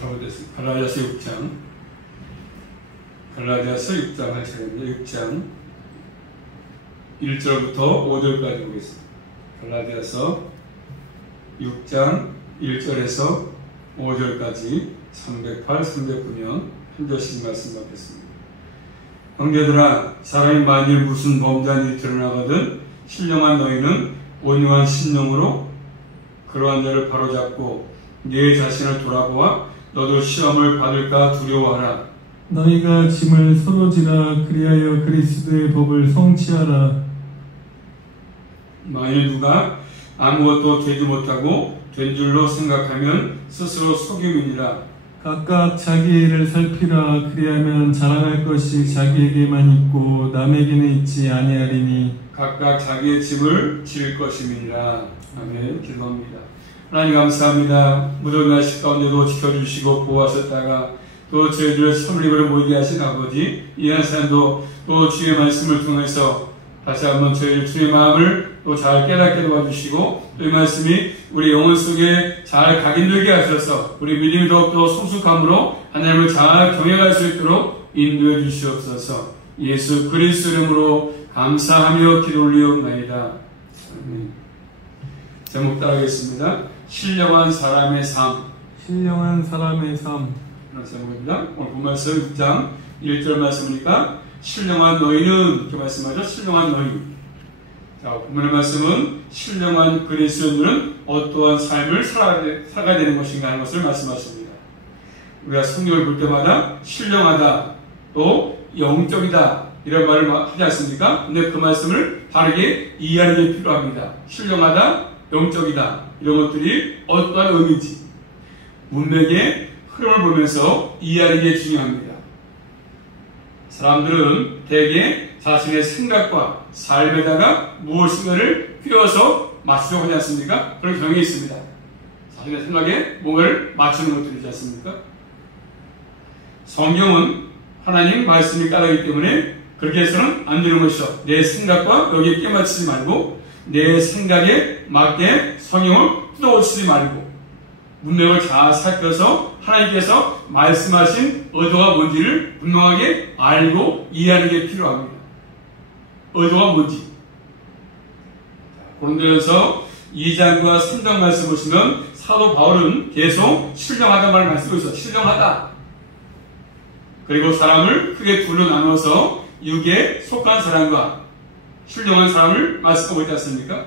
갈라디아서 6장. 갈라디아서 6장 할 차례입니다. 6장 1절부터 5절까지 보겠습니다. 갈라디아서 6장 1절에서 5절까지 308, 309면 한 절씩 말씀 받겠습니다. 형제들아, 사람이 만일 무슨 범죄한 일이 드러나거든 신령한 너희는 온유한 심령으로 그러한 자를 바로잡고 네 자신을 돌아보아 너도 시험을 받을까 두려워하라. 너희가 짐을 서로 지라. 그리하여 그리스도의 법을 성취하라. 만일 누가 아무것도 되지 못하고 된 줄로 생각하면 스스로 속임이니라. 각각 자기 일을 살피라. 그리하면 자랑할 것이 자기에게만 있고 남에게는 있지 아니하리니. 각각 자기의 짐을 질 것임이니라. 아멘. 기도합니다. 하나님 감사합니다. 무더운 날씨 가운데도 지켜주시고 보호하셨다가 또 저희들을 선물입으로 모이게 하신 아버지, 이 한 사람도 또 주의 말씀을 통해서 다시 한번 저희들 주의 마음을 또 잘 깨닫게 도와주시고 또 이 말씀이 우리 영혼 속에 잘 각인되게 하셔서 우리 믿음이 더욱더 성숙함으로 하나님을 잘 경외할 수 있도록 인도해 주시옵소서. 예수 그리스도 이름으로 감사하며 기도 올리옵나이다. 제목 따라하겠습니다. 신령한 사람의 삶. 신령한 사람의 삶. 그런 제목입니다. 오늘 본 말씀 6장 1절 말씀이니까 신령한 너희는 이렇게 말씀하죠. 신령한 너희. 자, 본문의 말씀은 신령한 그리스도인들은 어떠한 삶을 살아가야 되는 것인가 하는 것을 말씀하십니다. 우리가 성경을 볼 때마다 신령하다, 또 영적이다 이런 말을 하지 않습니까? 근데 그 말씀을 다르게 이해하는 게 필요합니다. 신령하다, 영적이다 이런 것들이 어떠한 의미인지 문맥의 흐름을 보면서 이해하는 게 중요합니다. 사람들은 대개 자신의 생각과 삶에다가 무엇인가를 끼워서 맞추려고 하지 않습니까? 그런 경향이 있습니다. 자신의 생각에 뭔가를 맞추는 것들이지 않습니까? 성경은 하나님 말씀이 따르기 때문에 그렇게 해서는 안 되는 것이죠. 내 생각과 여기에 끼맞추지 말고 내 생각에 맞게 성경을 뜯어고치지 말고 문맥을 잘 살펴서 하나님께서 말씀하신 의도가 뭔지를 분명하게 알고 이해하는 게 필요합니다. 의도가 뭔지. 고린도전서 2장과 3장 말씀 보시면 사도 바울은 계속 신령하다는 말을 쓰고 있어요. 신령하다. 그리고 사람을 크게 둘로 나눠서 육에 속한 사람과 신령한 사람을 말씀하고 있지 않습니까?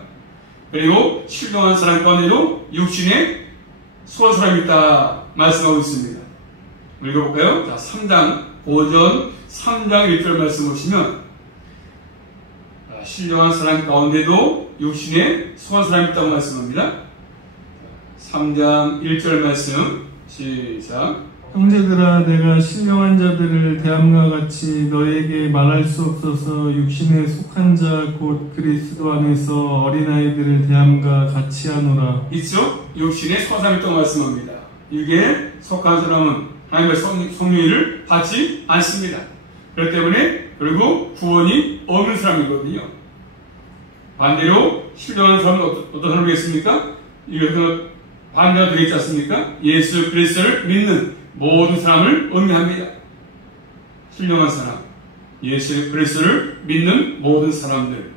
그리고 신령한 사람 가운데도 육신에 속한 사람이 있다 말씀하고 있습니다. 읽어볼까요? 자, 3장, 고전 3장 1절 말씀 보시면 신령한 사람 가운데도 육신에 속한 사람이 있다고 말씀합니다. 3장 1절 말씀 시작. 형제들아, 내가 신령한 자들을 대함과 같이 너에게 말할 수 없어서 육신에 속한 자 곧 그리스도 안에서 어린아이들을 대함과 같이 하노라. 있죠? 육신에 속한 사람이 있다고 말씀합니다. 육에 속한 사람은 하나님의 성령을 받지 않습니다. 그렇기 때문에 결국 구원이 없는 사람이거든요. 반대로 신령한 사람은 어떤 사람이겠습니까? 이것은 반대가 되겠지 않습니까? 예수 그리스도를 믿는 모든 사람을 의미합니다. 신령한 사람, 예수 그리스도를 믿는 모든 사람들.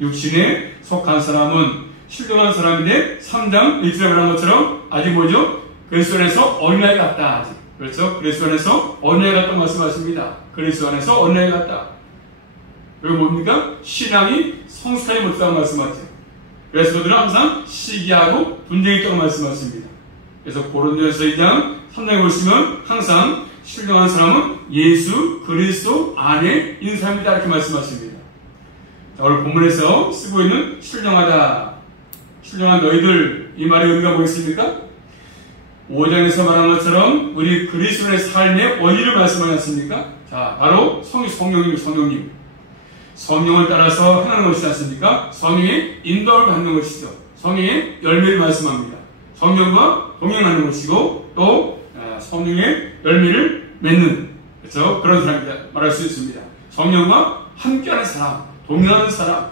육신에 속한 사람은 신령한 사람인데 3장 1절에 말한 것처럼 아직 뭐죠? 그리스도 안에서 어린아이 같다. 아직. 그렇죠? 그리스도 안에서 어린아이 같다고 말씀하십니다. 그리스도 안에서 어린아이 같다. 그리고 뭡니까? 신앙이 성숙하지 못하다고 말씀하죠. 그래서 그들은 항상 시기하고 분쟁이 있다고 말씀하십니다. 그래서 고린도전서 2장 3장에 보시면 항상 신령한 사람은 예수 그리스도 안에 있는 사람이다 이렇게 말씀하십니다. 자, 오늘 본문에서 쓰고 있는 신령하다, 신령한 너희들 이 말의 의미가 뭐겠습니까? 5장에서 말한 것처럼 우리 그리스도의 삶의 원리를 말씀하지 않습니까? 자, 바로 성령님. 성령을 따라서 행하는 것이지 않습니까? 성령의 인도를 받는 것이죠. 성령의 열매를 말씀합니다. 성령과 동행하는 것이고 또 성령의 열매를 맺는, 그렇죠? 그런 사람이다 말할 수 있습니다. 성령과 함께하는 사람, 동행하는 사람,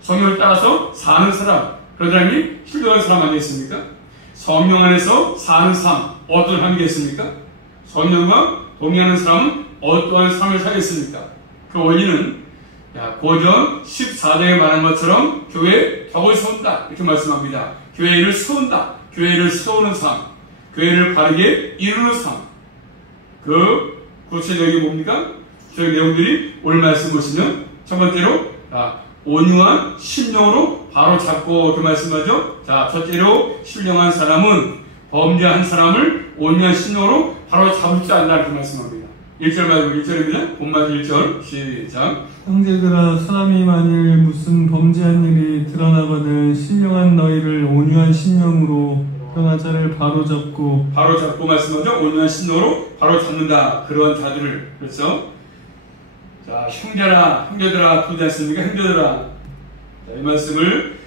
성령을 따라서 사는 사람, 그런 사람이 신령한 사람 아니겠습니까? 성령 안에서 사는 삶, 어떤 삶이겠습니까? 성령과 동의하는 사람은 어떠한 삶을 살겠습니까? 그 원리는 고전 14장에 말한 것처럼 교회에 덕을 세운다 이렇게 말씀합니다. 교회를 세운다. 교회를 세우는 삶, 교회를 바르게 이루는 삶. 그 구체적인 뭡니까? 그 내용들이 오늘 말씀 보시면 첫 번째로 온유한 심령으로 바로 잡고 그 말씀하죠. 자, 첫째로 신령한 사람은 범죄한 사람을 온유한 심령으로 바로 잡을 줄 안다 이렇게 말씀합니다. 1절 말고 1절입니다. 본말 1절 시작. 형제들아, 사람이 만일 무슨 범죄한 일이 드러나거든 신령한 너희를 온유한 심령으로 변화자를 바로잡고 말씀하죠. 온유한 심령으로 바로 잡는다. 그러한 자들을. 그렇죠? 자, 형제들아 그러지 않습니까? 형제들아. 자, 이 말씀을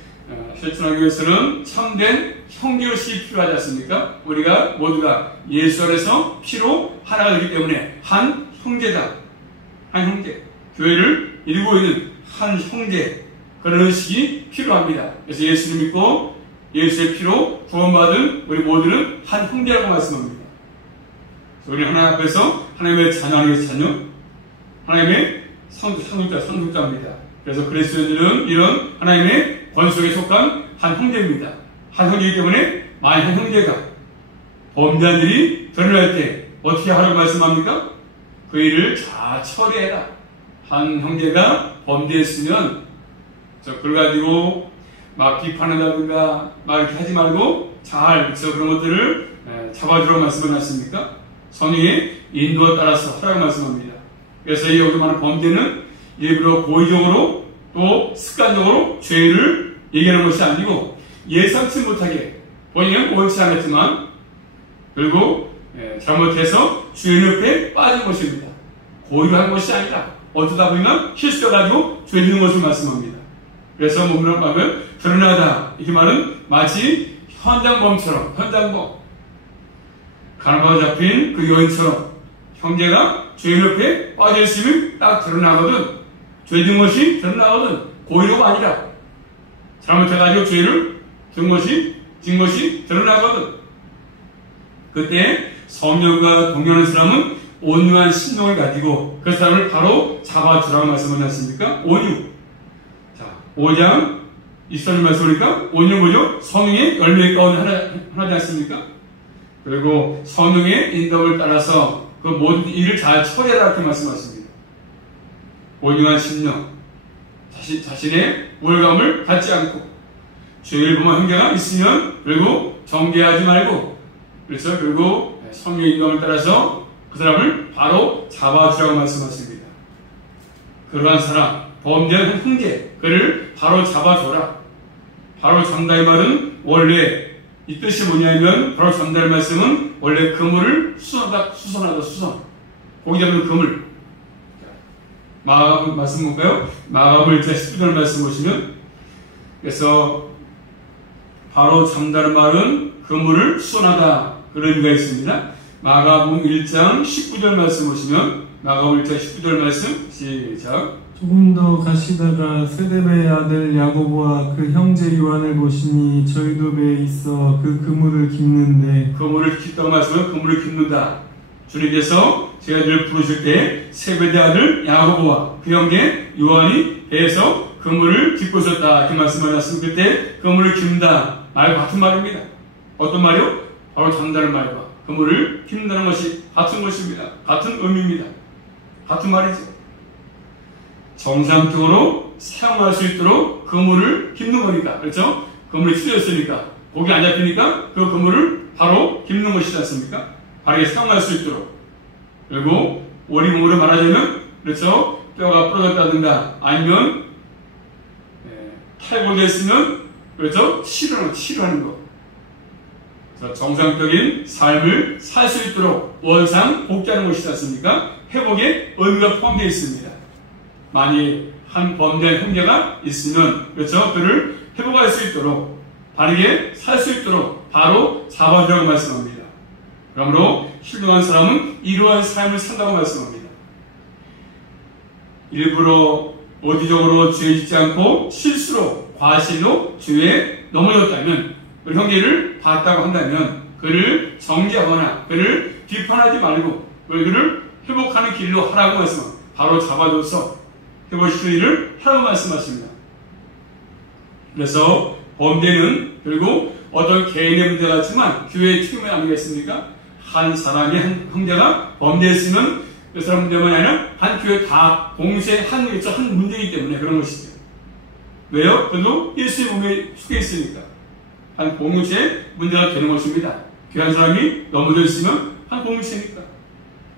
실천하기 위해서는 참된 형제의식이 필요하지 않습니까? 우리가 모두가 예수 안에서 피로 하나가 되기 때문에 한 형제다. 한 형제. 교회를 이루고 있는 한 형제. 그런 의식이 필요합니다. 그래서 예수를 믿고 예수의 피로 구원받은 우리 모두는 한 형제라고 말씀합니다. 우리는 하나님 앞에서 하나님의 자녀, 하나님의 상속자입니다. 그래서 그리스도인들은 이런 하나님의 권속에 속한 한 형제입니다. 한 형제이기 때문에 만약 한 형제가 범죄한 일이 드러날 때 어떻게 하라고 말씀합니까? 그 일을 잘 처리해라. 한 형제가 범죄했으면 그걸 가지고 막 비판한다든가 막 이렇게 하지 말고 잘 그런 것들을 잡아주라고 말씀을 하십니까? 성령의 인도에 따라서 하라고 말씀합니다. 그래서 여기 말하는 범죄는 일부러 고의적으로 또 습관적으로 죄를 얘기하는 것이 아니고 예상치 못하게 본인은 원치 않았지만 결국 잘못해서 주인 옆에 빠진 것입니다. 고의로 한 것이 아니라 어쩌다 보면 실수해가지고 죄 짓는 것을 말씀합니다. 그래서 뭐라고 하면 드러나다 이렇게 말은 마치 현장범처럼 가늠하고 잡힌 그 여인처럼 형제가 죄인 옆에 빠져있으면 딱 드러나거든. 죄 짓는 것이 드러나거든. 고의로가 아니라 잘못해가지고 죄를 진 것이 드러나거든. 그때 성령과 동행하는 사람은 온유한 심령을 가지고 그 사람을 바로 잡아주라고 말씀을 하십니까? 온유. 자, 5장 23절 말씀이니까 온유 뭐죠? 성령의 열매 가운데 하나지 않습니까? 그리고 성령의 인도를 따라서 그 모든 일을 잘 처리하라 이렇게 말씀하십니다. 온유한 심령, 자신의 우월감을 갖지 않고 죄를 범한 형제가 있으면 그리고 정죄하지 말고 그래서 그리고 성령의 인도를 따라서 그 사람을 바로 잡아주라고 말씀하십니다. 그러한 사람, 범죄한 형제, 그를 바로 잡아줘라. 바로 잡는다 이 말은 원래 이 뜻이 뭐냐면 바로 잡는다는 말씀은 원래 그물을 수선하다. 고기 잡는 그물. 마가복음 말씀 볼까요? 마가복음 1장 19절 말씀 보시면 그래서 바로 잡는다는 말은 그물을 수선하다 그런 의미가 있습니다. 마가복음 1장 19절 말씀 보시면 마가복음 1장 19절 말씀 시작. 조금 더 가시다가 세데베의 아들 야고보와 그 형제 요한을 보시니 저희도 배에 있어 그 그물을 깁는데 그물을 깁다고 말씀하면 그물을 깁는다. 주님께서 제가 늘 부르실 때 세베대 아들 야고보와 그 형제 요한이 배에서 그물을 깁고 있었다 이렇게 말씀하셨습니다. 그때 그물을 깁다 말 같은 말입니다. 어떤 말이요? 바로 잡는다는 말과 그물을 깁는다는 것이 같은 것입니다. 같은 의미입니다. 같은 말이죠. 정상적으로 사용할 수 있도록 그물을 깁는 거니까 그렇죠? 그물이 찢어졌으니까 고기 안 잡히니까 그 그물을 바로 깁는 것이지 않습니까? 바르게 사용할 수 있도록. 그리고 우리 몸으로 말하자면 그렇죠? 뼈가 부러졌다든가 아니면 탈골됐으면 그렇죠? 치료하는 거. 정상적인 삶을 살 수 있도록 원상 복귀하는 것이지 않습니까? 회복에 의미가 포함되어 있습니다. 만일 한 범죄한 형제가 있으면 그렇죠? 그를 회복할 수 있도록 바르게 살 수 있도록 바로 잡아주라고 말씀합니다. 그러므로 신령한 사람은 이러한 삶을 산다고 말씀합니다. 일부러 의도적으로 죄 짓지 않고 실수로 과실로 죄에 넘어졌다면 그 형제를 봤다고 한다면 그를 정죄하거나 그를 비판하지 말고 그를 회복하는 길로 하라고 말씀합니다. 바로 잡아줘서 회복시키는 일을 하라고 말씀하십니다. 그래서 범죄는 결국 어떤 개인의 문제 같지만 교회의 책임이 아니겠습니까? 한 사람이 한 형제가 범죄했으면 그 사람 문제만이 아니라 한 교회 다 공동체 한 문제이기 때문에 그런 것이죠. 왜요? 그래도 예수의 몸에 속해 있으니까 한 공동체의 문제가 되는 것입니다. 교회 한 사람이 넘어져 있으면 한 공동체니까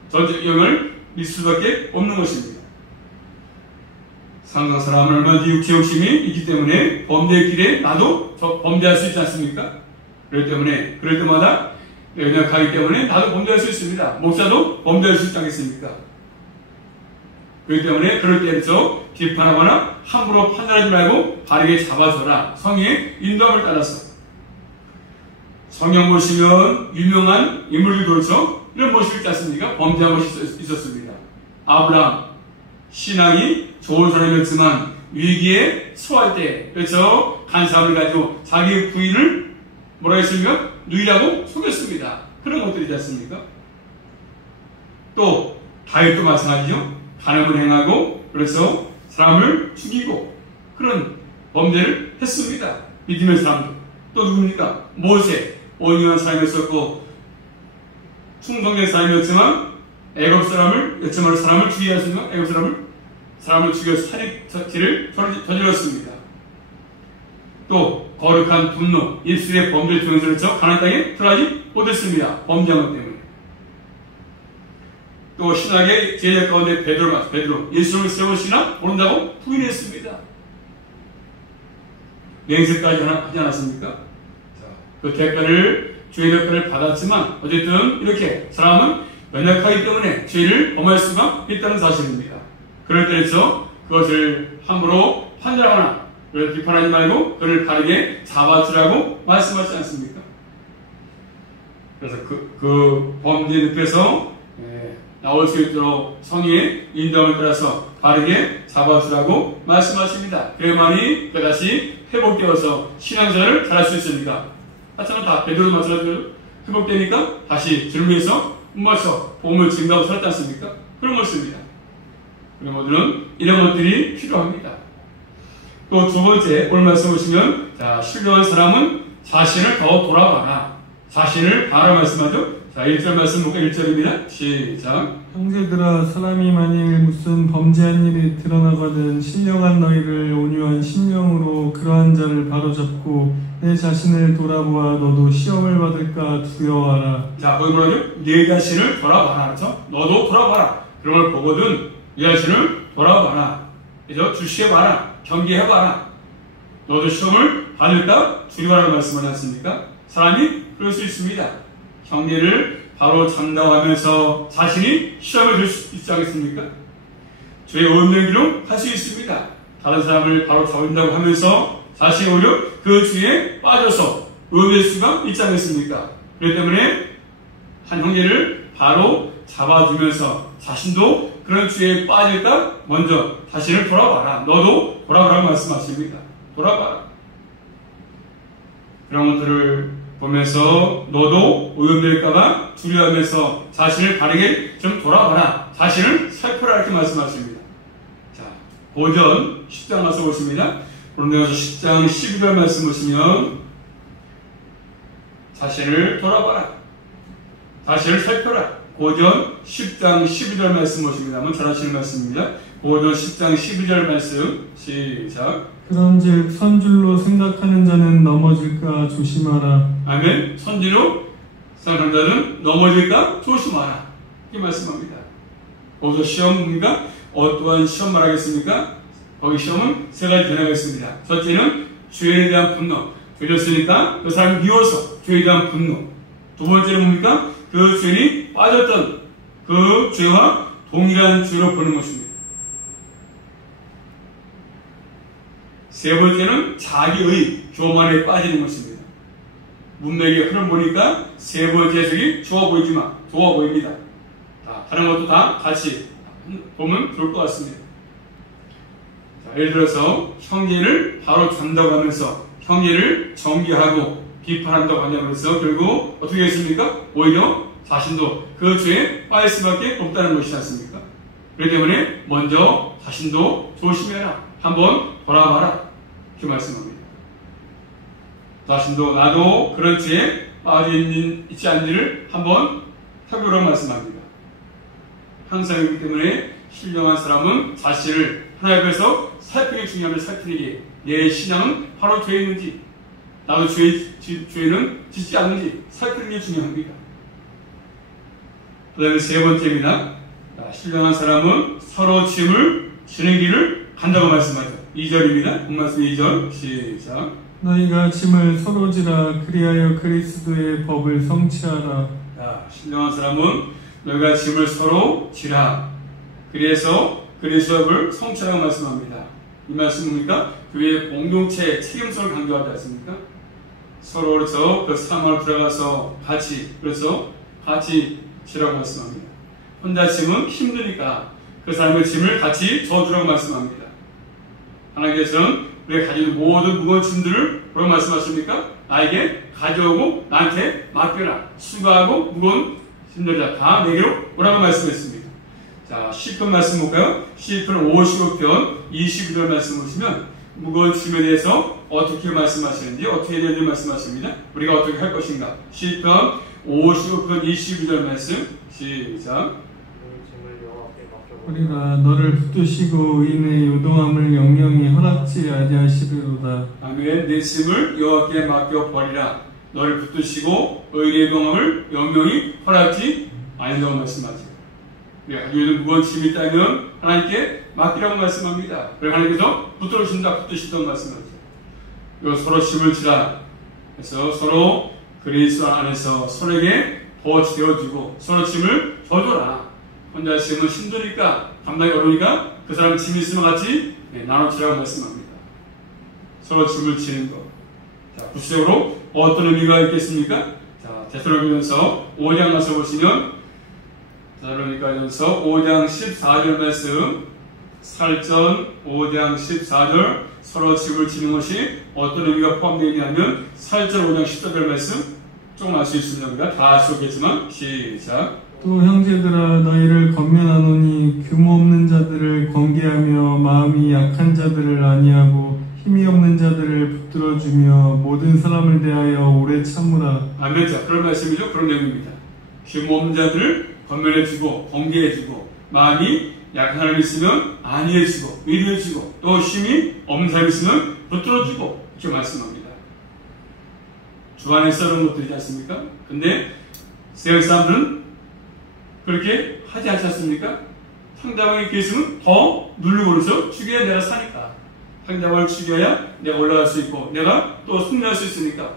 전체 영을 믿을 수밖에 없는 것입니다. 상상 사람은 얼마든지 육체 욕심이 있기 때문에 범죄의 길에 나도 범죄할 수 있지 않습니까? 그럴 때마다 연약하기 때문에 나도 범죄할 수 있습니다. 목사도 범죄할 수 있지 않겠습니까? 그렇기 때문에 그럴 때에서 비판하거나 함부로 판단하지 말고 바르게 잡아줘라. 성령의 인도함을 따라서. 성경 보시면 유명한 인물들 그렇죠? 이런 모습이 있지 않습니까? 범죄한 것이 있었습니다. 아브라함, 신앙이 좋은 사람이었지만 위기에 처할 때, 그렇죠? 간사함을 가지고 자기 부인을 뭐라 했습니까? 누이라고 속였습니다. 그런 것들이 있지 않습니까? 또 다윗도 마찬가지죠. 간음을 행하고 그래서 사람을 죽이고 그런 범죄를 했습니다. 믿음의 사람들. 또 누굽니까? 모세, 온유한 사람이었었고 충성된 사람이었지만 애굽 사람을 죽이게 했습니다. 애굽 사람을 죽여서 살인죄를 저질렀습니다. 또 거룩한 분노, 입술의 범죄를 통해서 가나안 땅에 들어가지 못했습니다. 범죄한 것 때문에. 또 신학의 제자 가운데 베드로 예수를 세우시나 모른다고 부인했습니다. 맹세까지 하지 않았습니까? 그 죄의 대가를 받았지만 어쨌든 이렇게 사람은 연약하기 때문에 죄를 범할 수가 있다는 사실입니다. 그럴 때에서 그것을 함부로 판단하거나 그를 비판하지 말고 그를 바르게 잡아주라고 말씀하지 않습니까? 그래서 그 범죄 늪에서 나올 수 있도록 성의의 인도함을 따라서 바르게 잡아주라고 말씀하십니다. 그래야만이 다시 회복되어서 신앙생활을 잘할 수 있습니다. 하여튼 다 베드로도 마찬가지로 회복되니까 다시 주님에서 맞춰 복음을 증거하고 살았지 않습니까? 그런 것입니다. 그런 것들은 이런 것들이 필요합니다. 또 두 번째 오늘 말씀 보시면 신령한 사람은 자신을 더 돌아봐라. 자신을 봐라 말씀하죠. 자, 1절 말씀 볼까? 1절입니다. 시작. 형제들아, 사람이 만일 무슨 범죄한 일이 드러나거든 신령한 너희를 온유한 심령으로 그러한 자를 바로잡고 내 자신을 돌아보아 너도 시험을 받을까 두려워하라. 자, 거기 뭐라죠? 내 자신을 돌아봐라. 그렇죠? 너도 돌아봐라. 그런 걸 보거든 내 자신을 돌아봐라. 그래서 주시해봐라. 경계해봐라. 너도 시험을 받을까 두려워하라는 말씀하지 않습니까? 사람이 그럴 수 있습니다. 형제를 바로 잡는다고 하면서 자신이 시험에 들 수 있지 않겠습니까? 죄의 오염되기로 할 수 있습니다. 다른 사람을 바로 잡는다고 하면서 자신이 오히려 그 죄에 빠져서 오염될 수가 있지 않겠습니까? 그렇기 때문에 한 형제를 바로 잡아주면서 자신도 그런 죄에 빠질까 먼저 자신을 돌아봐라. 너도 돌아보라고 말씀하십니다. 돌아봐라. 그런 것들을 보면서 너도 오염될까봐 두려워하면서 자신을 바르게 좀 돌아봐라. 자신을 살펴라. 이렇게 말씀하십니다. 자, 고전 10장 가서 보십니다. 그런데 10장 12절 말씀 보시면 자신을 돌아봐라. 자신을 살펴라. 고전 10장 12절 말씀 보십니다. 한번 잘 하시는 말씀입니다. 고전 10장 12절 말씀 시작. 그런즉 선줄로 생각하는 자는 넘어질까 조심하라. 아멘. 선지로 생각하는 자는 넘어질까 조심하라. 이렇게 말씀합니다. 거기서 시험입니까? 어떠한 시험 말하겠습니까? 거기 시험은 세 가지 변화가 있습니다. 첫째는 죄에 대한 분노. 죄졌으니까 그 사람을 미워서 죄에 대한 분노. 두 번째는 뭡니까? 그 죄인이 빠졌던 그 죄와 동일한 죄로 보는 것입니다. 세 번째는 자기의 교만에 빠지는 것입니다. 문맥의 흐름 보니까 세 번째 해석이 좋아 보입니다. 다른 것도 다 같이 보면 좋을 것 같습니다. 자, 예를 들어서 형제를 바로 잡는다고 하면서 형제를 정죄하고 비판한다고 하냐고 해서 결국 어떻게 했습니까? 오히려 자신도 그 죄에 빠질 수밖에 없다는 것이지 않습니까? 그렇기 때문에 먼저 자신도 조심해라. 한번 돌아봐라. 이렇게 말씀합니다. 자신도 나도 그런 죄에 빠져 있지 않는지를 한번 살펴보라고 말씀합니다. 항상 그렇기 때문에 신령한 사람은 자신을 하나님 앞에서 살피는 게 중요합니다. 살피는 게 내 신앙은 바로 죄에 있는지 나도 죄는 짓지 않는지 살피는 게 중요합니다. 그 다음에 세 번째입니다. 신령한 사람은 서로 짐을 지는 길을 간다고 말씀하죠. 2절입니다. 본말씀 2절 시작. 너희가 짐을 서로 지라 그리하여 그리스도의 법을 성취하라. 신령한 사람은 너희가 짐을 서로 지라. 그래서 그리스도의 법을 성취하라고 말씀합니다. 이 말씀입니까? 교회의 공동체 책임성을 강조하지 않습니까? 서로 그래서 그 사망을 들어가서 같이 지라고 말씀합니다. 혼자 짐은 힘드니까 그 사람의 짐을 같이 져주라고 말씀합니다. 하나님께서는 우리가 가지고 있는 모든 무거운 짐들을 뭐라고 말씀하십니까? 나에게 가져오고 나한테 맡겨라. 수고하고 무거운 짐들 다 내게로 오라고 말씀했습니다. 자, 시편 말씀 볼까요? 시편 55편 22절 말씀 보시면 무거운 짐에 대해서 어떻게 말씀하시는지 어떻게 해야 되는지 말씀하십니다. 우리가 어떻게 할 것인가? 시편 55편 22절 말씀 시작. 우리가 너를 붙드시고 의인의 요동함을 영영히 허락지 아니하시리로다. 아멘. 내 짐을 여호와께 맡겨 버리라. 너를 붙드시고 의인의 요동함을 영영히 허락지 아니라고 말씀하죠. 우리가 가지고 있는 무거운 짐이 있다면 하나님께 맡기라고 말씀합니다. 그리고 하나님께서 붙드신다고 말씀하죠. 그리고 서로 짐을 지라. 그래서 서로 그리스도 안에서 서로에게 더 지어주고 서로 짐을 져줘라. 혼자 짐은 힘드니까 감당이 어려우니까 그 사람 짐이 있으면 같이 나눠지라고 말씀합니다. 서로 짐을 지는 것. 자, 구체적으로 어떤 의미가 있겠습니까? 자, 데살로니가전서 5장 가서 보시면 데살로니가전서 5장 14절 말씀 살전 5장 14절 서로 짐을 지는 것이 어떤 의미가 포함되어 있냐면 살전 5장 14절 말씀 조금 알 수 있습니다. 다 알 수 없겠지만 시작. 또 형제들아 너희를 권면하노니 규모 없는 자들을 권계하며 마음이 약한 자들을 안위하고 힘이 없는 자들을 붙들어주며 모든 사람을 대하여 오래 참으라. 아멘. 자, 그런 말씀이죠. 그런 내용입니다. 규모 없는 자들을 권면해주고 권계해주고 마음이 약한 사람이 있으면 안위해주고 위로해주고 또 힘이 없는 사람이 있으면 붙들어주고 이렇게 말씀합니다. 주 안에서 그런 것들이지 않습니까? 근데 세상 사람들은 그렇게 하지 않지 않습니까? 상대방의 계승은 더 누르고 그래서 죽여야 내가 사니까 상대방을 죽여야 내가 올라갈 수 있고 내가 또 승리할 수 있으니까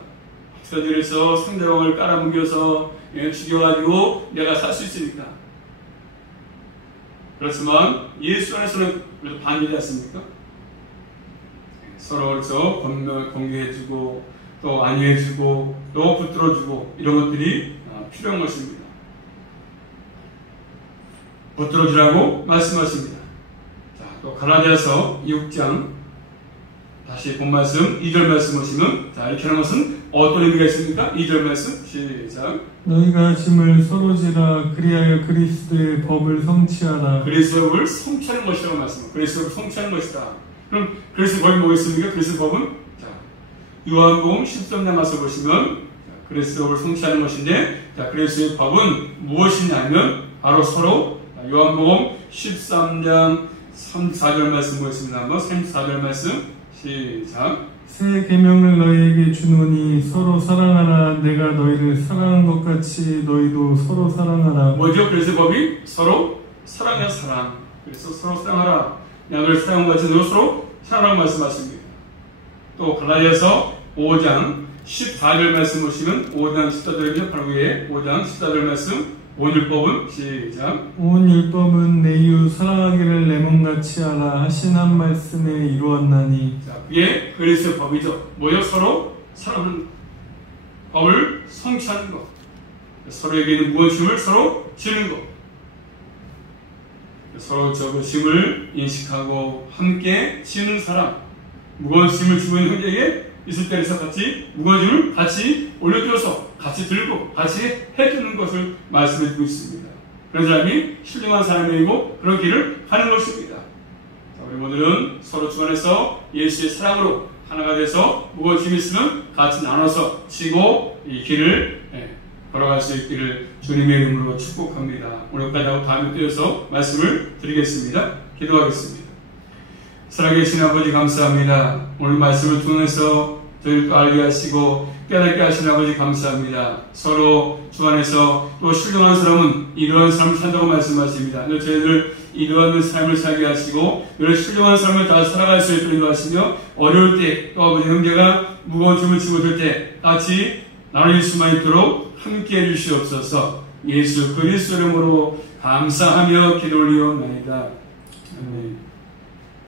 그래서 상대방을 깔아뭉겨서 죽여가지고 내가 살 수 있으니까. 그렇지만 예수 안에서는 반대지 않습니까? 서로 그래서 공개해주고 또 안위해주고 또 붙들어주고 이런 것들이 필요한 것입니다. 붙들어주라고 말씀하십니다. 자, 또 갈라디아서 6장 다시 본 말씀 2절 말씀 보시면 자, 이렇게 하는 것은 어떤 의미가 있습니까? 2절 말씀 시작. 너희가 짐을 서로 지라 그리하여 그리스도의 법을 성취하라. 그리스도의 법을 성취하는 것이라고 말씀합니다. 그리스도의 법을 성취하는 것이다. 그럼 그리스도의 법이 뭐겠습니까? 그리스도의 법은 자, 요한복음 13장 가서 보시면 그리스도의 법을 성취하는 것인데 자, 그리스도의 법은 무엇이냐면 바로 서로 요한복음 13장 34절 말씀 보겠습니다. 한번 34절 말씀 시작. 새 계명을 너희에게 주노니 서로 사랑하라. 내가 너희를 사랑한 것 같이 너희도 서로 사랑하라. 뭐죠? 그래서 법이 서로 사랑이야 사랑. 그래서 서로 사랑하라. 내가 너희를 사랑한 것 같이 너희도 서로 사랑하라고 말씀하십니다. 또 갈라디아서 5장 14절 말씀 보시면 5장 14절이죠. 바로 위에 5장 14절 말씀 온 율법은 시작. 온 율법은 내 이웃 사랑하기를 내 몸같이 하라 하신 한 말씀에 이루었나니. 자, 그게 그리스도의 법이죠. 뭐요? 서로 사랑하는 법을 성취하는 것. 서로에게 있는 무거운 짐을 서로 지는 것. 서로 그 짐을 인식하고 함께 지는 사람. 무거운 짐을 지고 있는 형제에게 있을 때에서 같이 무거운 짐을 같이 올려들어서 같이 들고 같이 해주는 것을 말씀해 주고 있습니다. 그런 사람이 신령한 사람이고 그런 길을 하는 것입니다. 자, 우리 모두는 서로 주 안에서 예수의 사랑으로 하나가 돼서 무거운 짐이 있으면 같이 나눠서 지고 이 길을 걸어갈 수 있기를 주님의 이름으로 축복합니다. 오늘까지 하고 다음에 떼어서 말씀을 드리겠습니다. 기도하겠습니다. 살아계신 아버지 감사합니다. 오늘 말씀을 통해서 저희를 또 알게 하시고 깨닫게 하신 아버지 감사합니다. 서로 주 안에서 또 신령한 사람은 이러한 삶을 산다고 말씀하십니다. 저희들 이러한 삶을 살게 하시고 늘 신령한 삶을 다 살아갈 수 있도록 인도하시며 어려울 때 또 아버지 형제가 무거운 짐을 지고 들 때 같이 나눌 수만 있도록 함께 해주시옵소서. 예수 그리스도 이름으로 감사하며 기도 올리옵나이다. 아멘.